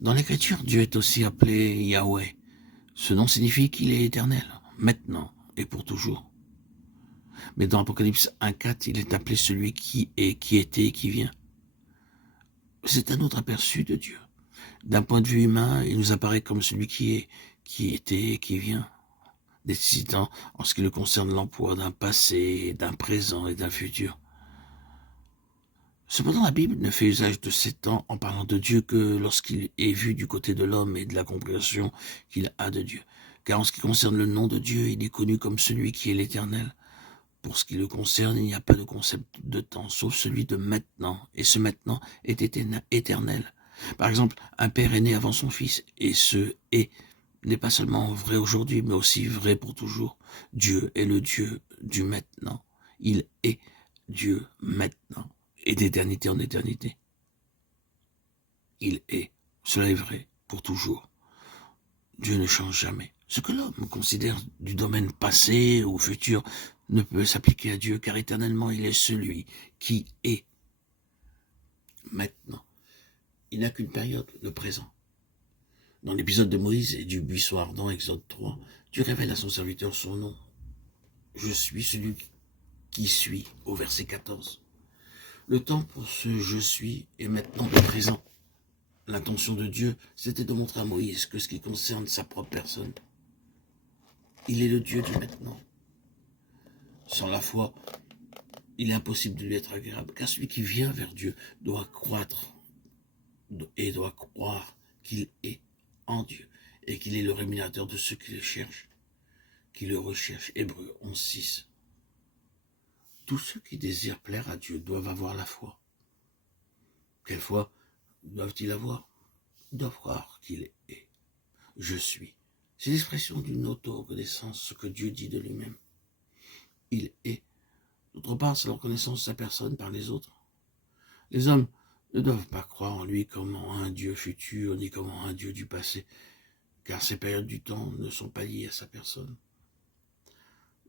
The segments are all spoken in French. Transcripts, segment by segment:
Dans l'Écriture, Dieu est aussi appelé Yahweh. Ce nom signifie qu'il est éternel, maintenant et pour toujours. Mais dans Apocalypse 1,4, il est appelé celui qui est, qui était et qui vient. C'est un autre aperçu de Dieu. D'un point de vue humain, il nous apparaît comme celui qui est, qui était et qui vient, décidant en ce qui le concerne l'emploi d'un passé, d'un présent et d'un futur. Cependant, la Bible ne fait usage de ces temps en parlant de Dieu que lorsqu'il est vu du côté de l'homme et de la compréhension qu'il a de Dieu. Car en ce qui concerne le nom de Dieu, il est connu comme celui qui est l'Éternel. Pour ce qui le concerne, il n'y a pas de concept de temps, sauf celui de maintenant. Et ce maintenant est éternel. Par exemple, un père est né avant son fils, et ce « est » n'est pas seulement vrai aujourd'hui, mais aussi vrai pour toujours. Dieu est le Dieu du maintenant. Il est Dieu maintenant, et d'éternité en éternité. Il est. Cela est vrai pour toujours. Dieu ne change jamais. Ce que l'homme considère du domaine passé ou futur ne peut s'appliquer à Dieu, car éternellement il est celui qui est maintenant. Il n'a qu'une période, le présent. Dans l'épisode de Moïse et du buisson ardent, Exode 3, Dieu révèle à son serviteur son nom. Je suis celui qui suis, au verset 14. Le temps pour ce je suis est maintenant le présent. L'intention de Dieu, c'était de montrer à Moïse que ce qui concerne sa propre personne, il est le Dieu du maintenant. Sans la foi, il est impossible de lui être agréable, car celui qui vient vers Dieu doit croître et doit croire qu'il est en Dieu et qu'il est le rémunérateur de ceux qui le cherchent, qui le recherchent. Hébreux 11,6. Tous ceux qui désirent plaire à Dieu doivent avoir la foi. Quelle foi doivent-ils avoir? Ils doivent croire qu'il est. Je suis. C'est l'expression d'une auto-reconnaissance, ce que Dieu dit de lui-même. Il est. D'autre part, c'est la reconnaissance de sa personne par les autres. Les hommes ne doivent pas croire en lui comme en un Dieu futur, ni comme en un Dieu du passé, car ces périodes du temps ne sont pas liées à sa personne.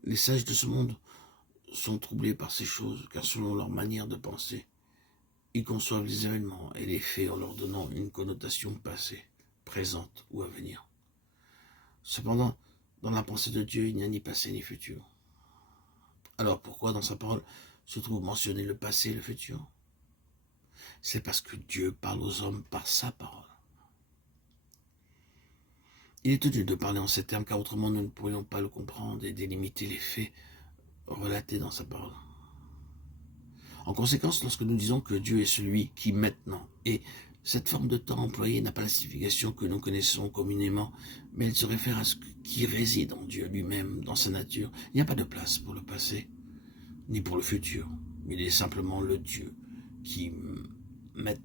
Les sages de ce monde sont troublés par ces choses, car selon leur manière de penser, ils conçoivent les événements et les faits en leur donnant une connotation passée, présente ou à venir. Cependant, dans la pensée de Dieu, il n'y a ni passé ni futur. Alors pourquoi dans sa parole se trouve mentionné le passé et le futur? C'est parce que Dieu parle aux hommes par sa parole. Il est tenu de parler en ces termes, car autrement nous ne pourrions pas le comprendre et délimiter les faits relatés dans sa parole. En conséquence, lorsque nous disons que Dieu est celui qui maintenant est, cette forme de temps employée n'a pas la signification que nous connaissons communément, mais elle se réfère à ce qui réside en Dieu lui-même, dans sa nature. Il n'y a pas de place pour le passé, ni pour le futur. Il est simplement le Dieu qui maintenant